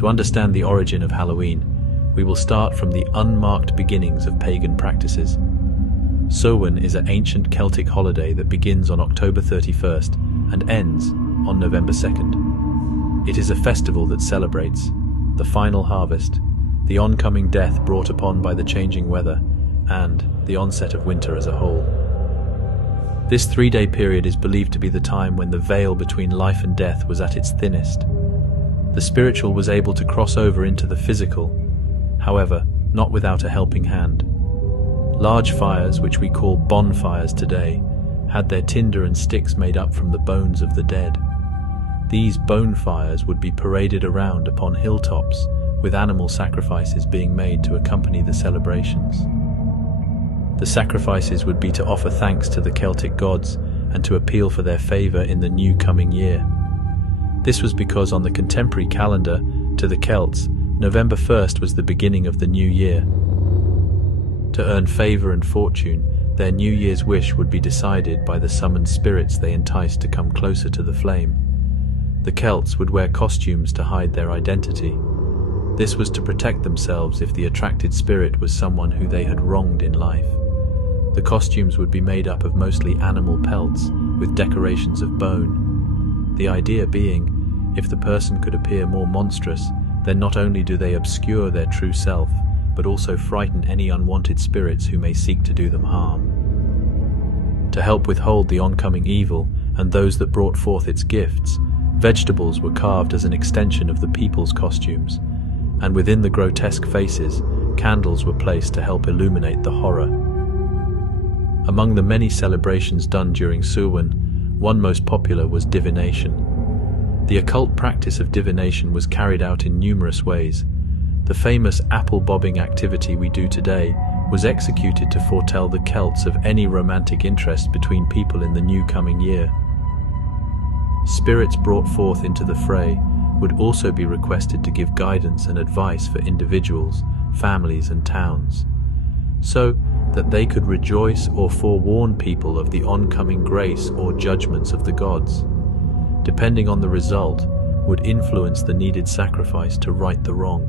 To understand the origin of Halloween, we will start from the unmarked beginnings of pagan practices. Samhain is an ancient Celtic holiday that begins on October 31st and ends on November 2nd. It is a festival that celebrates the final harvest, the oncoming death brought upon by the changing weather, and the onset of winter as a whole. This 3-day period is believed to be the time when the veil between life and death was at its thinnest. The spiritual was able to cross over into the physical, however, not without a helping hand. Large fires, which we call bonfires today, had their tinder and sticks made up from the bones of the dead. These bonfires would be paraded around upon hilltops, with animal sacrifices being made to accompany the celebrations. The sacrifices would be to offer thanks to the Celtic gods and to appeal for their favor in the new coming year. This was because on the contemporary calendar, to the Celts, November 1st was the beginning of the new year. To earn favor and fortune, their New Year's wish would be decided by the summoned spirits they enticed to come closer to the flame. The Celts would wear costumes to hide their identity. This was to protect themselves if the attracted spirit was someone who they had wronged in life. The costumes would be made up of mostly animal pelts, with decorations of bone. The idea being, if the person could appear more monstrous, then not only do they obscure their true self, but also frighten any unwanted spirits who may seek to do them harm. To help withhold the oncoming evil and those that brought forth its gifts, vegetables were carved as an extension of the people's costumes, and within the grotesque faces, candles were placed to help illuminate the horror. Among the many celebrations done during Samhain, one most popular was divination. The occult practice of divination was carried out in numerous ways. The famous apple-bobbing activity we do today was executed to foretell the Celts of any romantic interest between people in the new coming year. Spirits brought forth into the fray would also be requested to give guidance and advice for individuals, families, and towns, so that they could rejoice or forewarn people of the oncoming grace or judgments of the gods. Depending on the result, would influence the needed sacrifice to right the wrong.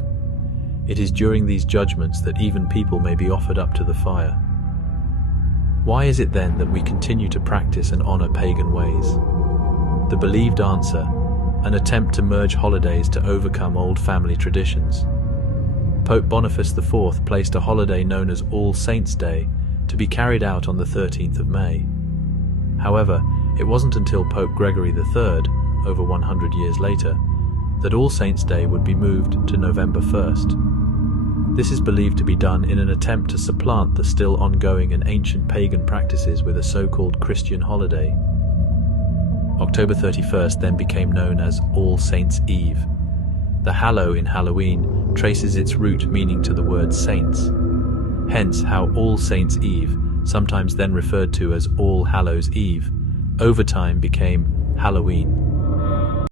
It is during these judgments that even people may be offered up to the fire. Why is it then that we continue to practice and honor pagan ways? The believed answer: an attempt to merge holidays to overcome old family traditions. Pope Boniface IV placed a holiday known as All Saints' Day to be carried out on the 13th of May. However, it wasn't until Pope Gregory III, over 100 years later, that All Saints' Day would be moved to November 1st. This is believed to be done in an attempt to supplant the still ongoing and ancient pagan practices with a so-called Christian holiday. October 31st then became known as All Saints' Eve. The Hallow in Halloween traces its root meaning to the word saints. Hence how All Saints' Eve, sometimes then referred to as All Hallows' Eve, over time became Halloween.